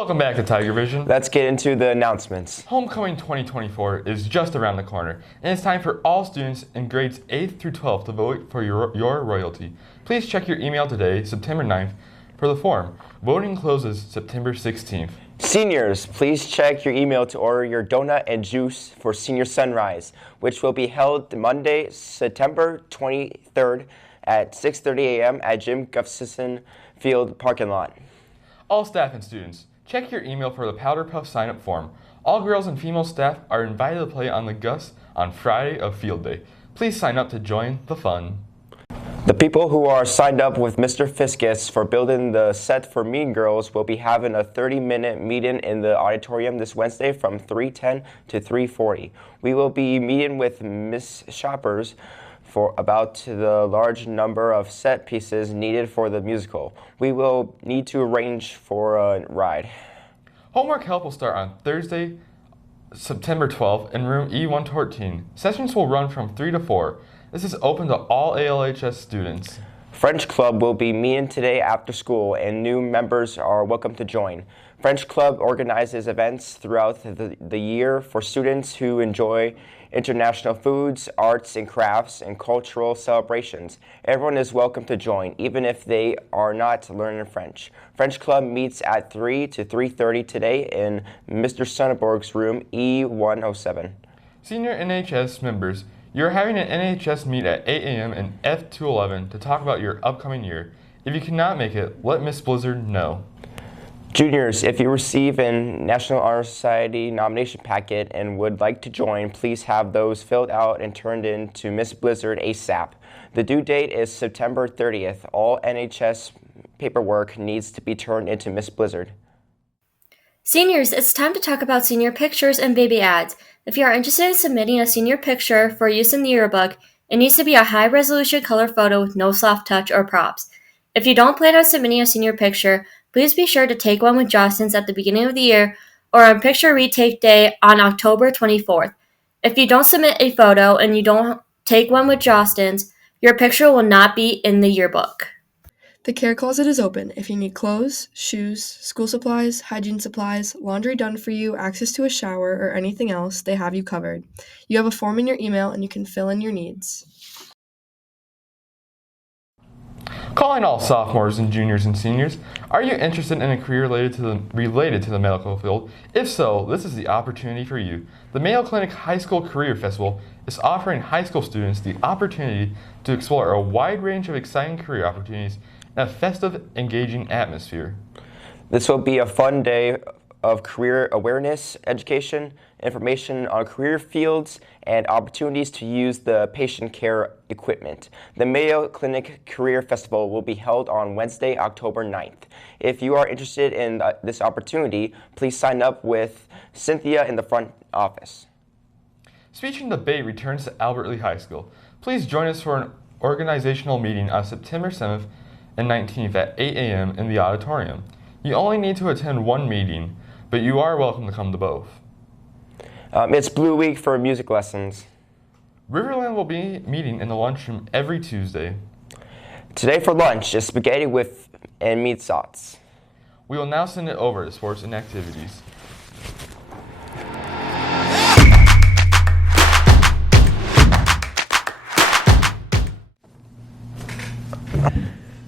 Welcome back to Tiger Vision. Let's get into the announcements. Homecoming 2024 is just around the corner, and it's time for all students in grades 8th through 12th to vote for your royalty. Please check your email today, September 9th, for the form. Voting closes September 16th. Seniors, please check your email to order your donut and juice for Senior Sunrise, which will be held Monday, September 23rd at 6:30 a.m. at Jim Gustafson Field parking lot. All staff and students, check your email for the Powder Puff sign-up form. All girls and female staff are invited to play on the Gus on Friday of Field Day. Please sign up to join the fun. The people who are signed up with Mr. Fiskus for building the set for Mean Girls will be having a 30-minute meeting in the auditorium this Wednesday from 3:10 to 3:40. We will be meeting with Miss Shoppers for about the large number of set pieces needed for the musical. We will need to arrange for a ride. Homework help will start on Thursday, September 12th in room E114. Sessions will run from 3 to 4. This is open to all ALHS students. French Club will be meeting today after school, and new members are welcome to join. French Club organizes events throughout the year for students who enjoy international foods, arts and crafts, and cultural celebrations. Everyone is welcome to join, even if they are not learning French. French Club meets at 3 to 3:30 today in Mr. Sonnenborg's room E107. Senior NHS members, you're having an NHS meet at 8 a.m. in F211 to talk about your upcoming year. If you cannot make it, let Miss Blizzard know. Juniors, if you receive a National Honor Society nomination packet and would like to join, please have those filled out and turned in to Miss Blizzard ASAP. The due date is September 30th. All NHS paperwork needs to be turned into Miss Blizzard. Seniors, it's time to talk about senior pictures and baby ads. If you are interested in submitting a senior picture for use in the yearbook, it needs to be a high-resolution color photo with no soft touch or props. If you don't plan on submitting a senior picture, please be sure to take one with Jostens at the beginning of the year or on Picture Retake Day on October 24th. If you don't submit a photo and you don't take one with Jostens, your picture will not be in the yearbook. The care closet is open. If you need clothes, shoes, school supplies, hygiene supplies, laundry done for you, access to a shower, or anything else, they have you covered. You have a form in your email and you can fill in your needs. Calling all sophomores and juniors and seniors, are you interested in a career related to the medical field? If so, this is the opportunity for you. The Mayo Clinic High School Career Festival is offering high school students the opportunity to explore a wide range of exciting career opportunities in a festive, engaging atmosphere. This will be a fun day of career awareness, education, information on career fields, and opportunities to use the patient care equipment. The Mayo Clinic Career Festival will be held on Wednesday, October 9th. If you are interested in this opportunity, please sign up with Cynthia in the front office. Speech and Debate returns to Albert Lea High School. Please join us for an organizational meeting on September 7th and 19th at 8 a.m. in the auditorium. You only need to attend one meeting, but you are welcome to come to both. It's Blue Week for music lessons. Riverland will be meeting in the lunchroom every Tuesday. Today for lunch is spaghetti and meat sauce. We will now send it over to sports and activities.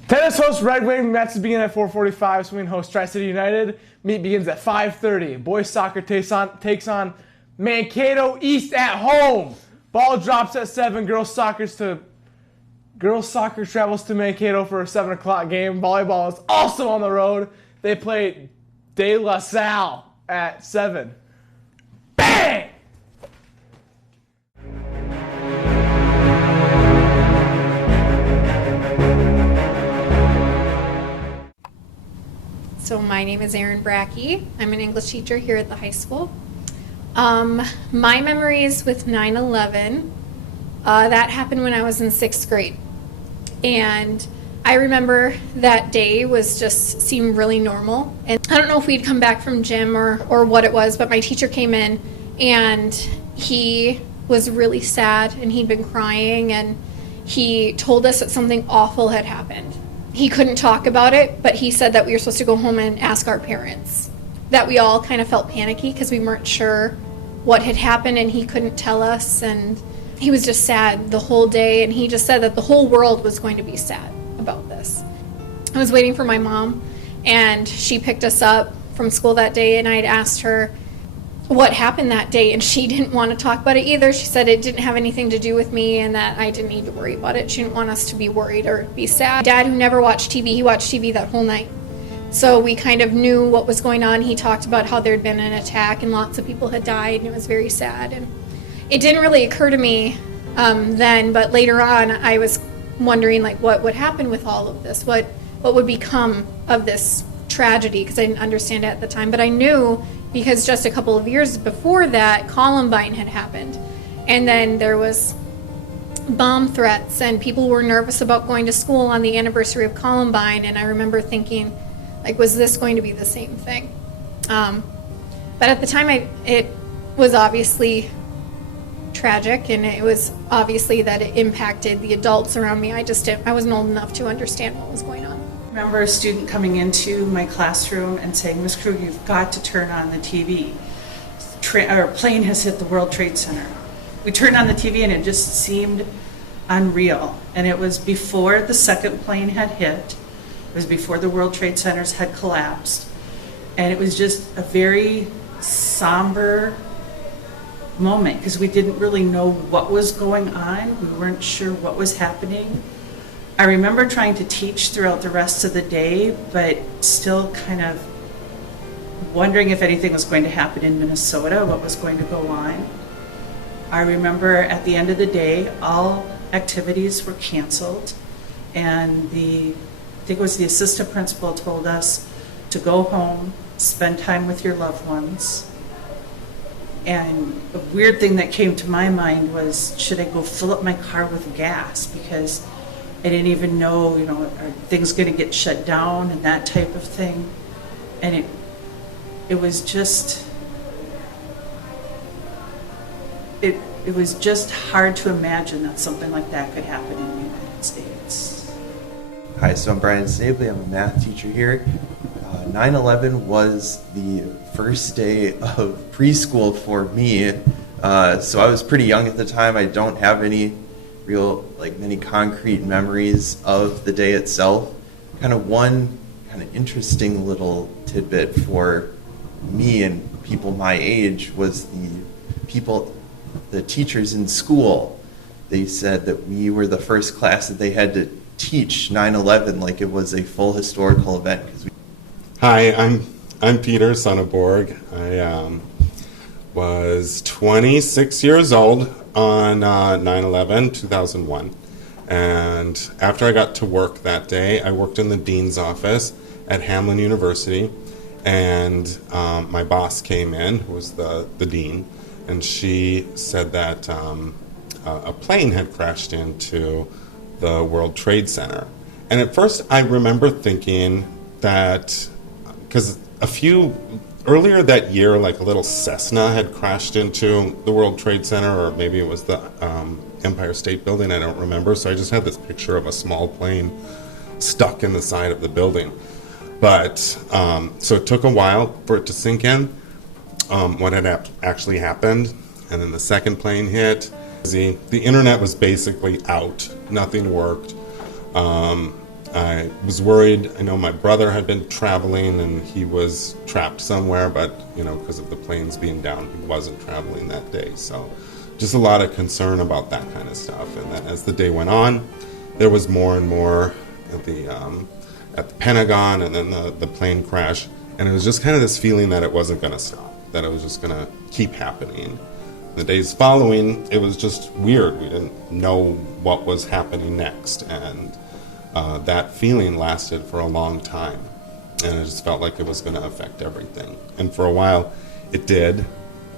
Tennis host Red Wing matches begin at 4:45. Swimming host Tri-City United. Meet begins at 5:30. Boys soccer takes on Mankato East at home. Ball drops at 7. Girls soccer travels to Mankato for a 7 o'clock game. Volleyball is also on the road. They play De La Salle at 7. Bang! So my name is Erin Brackey. I'm an English teacher here at the high school. My memories with 9/11, that happened when I was in 6th grade. And I remember that day seemed really normal. And I don't know if we'd come back from gym or what it was, but my teacher came in and he was really sad and he'd been crying and he told us that something awful had happened. He couldn't talk about it, but he said that we were supposed to go home and ask our parents. that we all kind of felt panicky because we weren't sure what had happened, and he couldn't tell us, and he was just sad the whole day, and he just said that the whole world was going to be sad about this. I was waiting for my mom, and she picked us up from school that day, and I had asked her what happened that day, and she didn't want to talk about it either. She said it didn't have anything to do with me and that I didn't need to worry about it. She didn't want us to be worried or be sad. Dad, who never watched TV, he watched TV that whole night. So we kind of knew what was going on. He talked about how there'd been an attack and lots of people had died, and it was very sad. And it didn't really occur to me then, but later on I was wondering like what would happen with all of this, what would become of this tragedy, because I didn't understand it at the time. But I knew because just a couple of years before that, Columbine had happened, and then there was bomb threats, and people were nervous about going to school on the anniversary of Columbine. And I remember thinking, like, was this going to be the same thing? But at the time, it was obviously tragic, and it was obviously that it impacted the adults around me. I wasn't old enough to understand what was going on. I remember a student coming into my classroom and saying, "Miss Krug, you've got to turn on the TV. Our plane has hit the World Trade Center." We turned on the TV and it just seemed unreal. And it was before the second plane had hit. It was before the World Trade Centers had collapsed. And it was just a very somber moment because we didn't really know what was going on. We weren't sure what was happening. I remember trying to teach throughout the rest of the day, but still kind of wondering if anything was going to happen in Minnesota, what was going to go on. I remember at the end of the day, all activities were canceled, and I think it was the assistant principal told us to go home, spend time with your loved ones. And a weird thing that came to my mind was, should I go fill up my car with gas? Because I didn't even know, are things going to get shut down and that type of thing. And it was just, it was just hard to imagine that something like that could happen in the United States. Hi, so I'm Brian Snavely. I'm a math teacher here. 9/11 was the first day of preschool for me. So I was pretty young at the time. I don't have any many concrete memories of the day itself. One interesting little tidbit for me and people my age was the teachers in school. They said that we were the first class that they had to teach 9/11 like it was a full historical event. Hi, I'm Peter, son of Borg. I was 26 years old on 9/11, 2001. And after I got to work that day, I worked in the dean's office at Hamline University. And my boss came in, who was the dean, and she said that a plane had crashed into the World Trade Center. And at first I remember thinking that, because earlier that year, like a little Cessna had crashed into the World Trade Center, or maybe it was the Empire State Building, I don't remember. So I just had this picture of a small plane stuck in the side of the building. But, so it took a while for it to sink in, what had actually happened. And then the second plane hit. The internet was basically out. Nothing worked. I was worried. I know my brother had been traveling and he was trapped somewhere, but because of the planes being down, he wasn't traveling that day. So just a lot of concern about that kind of stuff. And then as the day went on, there was more and more at the Pentagon, and then the plane crash. And it was just kind of this feeling that it wasn't going to stop, that it was just going to keep happening. The days following, it was just weird. We didn't know what was happening next. And that feeling lasted for a long time, and it just felt like it was going to affect everything. And for a while, it did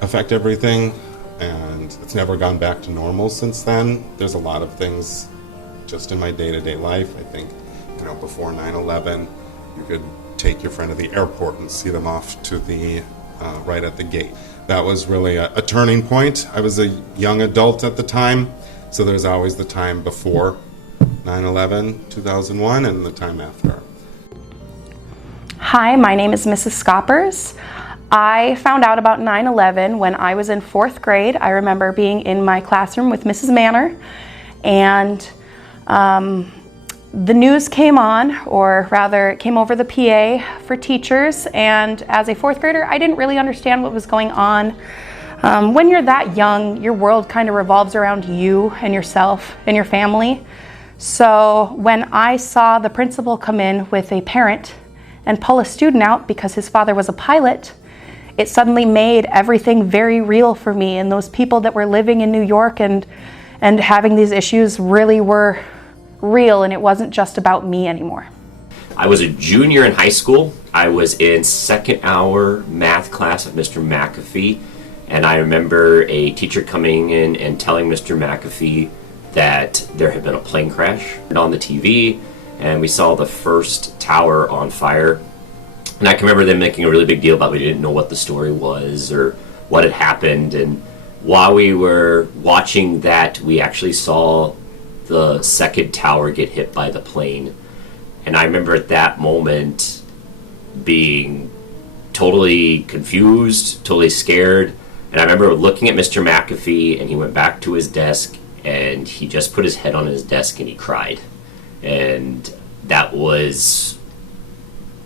affect everything, and it's never gone back to normal since then. There's a lot of things just in my day-to-day life. I think, before 9/11, you could take your friend to the airport and see them off to the right at the gate. That was really a turning point. I was a young adult at the time, so there's always the time before 9/11, 2001, and the time after. Hi, my name is Mrs. Scoppers. I found out about 9/11 when I was in 4th grade. I remember being in my classroom with Mrs. Manor, and the news came on, or rather it came over the PA for teachers, and as a 4th grader, I didn't really understand what was going on. When you're that young, your world kind of revolves around you and yourself and your family. So when I saw the principal come in with a parent and pull a student out because his father was a pilot, it suddenly made everything very real for me, and those people that were living in New York and having these issues really were real, and it wasn't just about me anymore. I was a junior in high school. I was in 2nd hour math class of Mr. McAfee, and I remember a teacher coming in and telling Mr. McAfee that there had been a plane crash on the TV, and we saw the first tower on fire. And I can remember them making a really big deal about we didn't know what the story was or what had happened. And while we were watching that, we actually saw the 2nd tower get hit by the plane. And I remember at that moment being totally confused, totally scared. And I remember looking at Mr. McAfee, and he went back to his desk, and he just put his head on his desk and he cried. And that was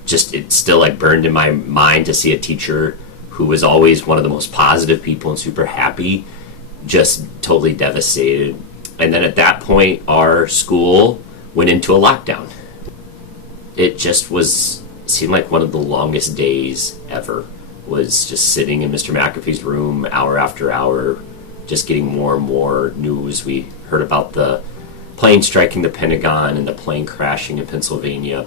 just, it still like burned in my mind to see a teacher who was always one of the most positive people and super happy, just totally devastated. And then at that point, our school went into a lockdown. It just seemed like one of the longest days ever, was just sitting in Mr. McAfee's room hour after hour, just getting more and more news. We heard about the plane striking the Pentagon and the plane crashing in Pennsylvania.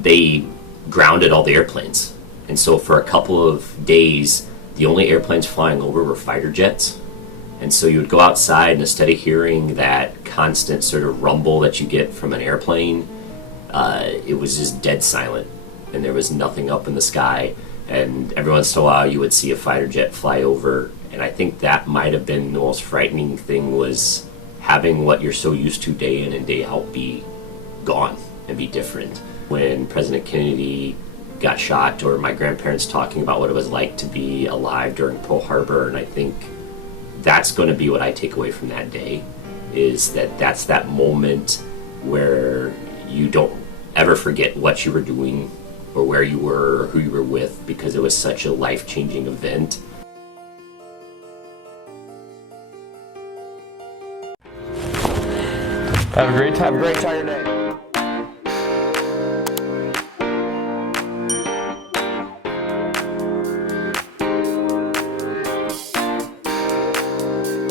They grounded all the airplanes. And so for a couple of days, the only airplanes flying over were fighter jets. And so you would go outside, and instead of hearing that constant sort of rumble that you get from an airplane, it was just dead silent, and there was nothing up in the sky. And every once in a while you would see a fighter jet fly over. And I think that might have been the most frightening thing, was having what you're so used to day in and day out be gone and be different. When President Kennedy got shot, or my grandparents talking about what it was like to be alive during Pearl Harbor, and I think that's going to be what I take away from that day, is that's that moment where you don't ever forget what you were doing or where you were or who you were with, because it was such a life-changing event. Have a great time. Have a great time today.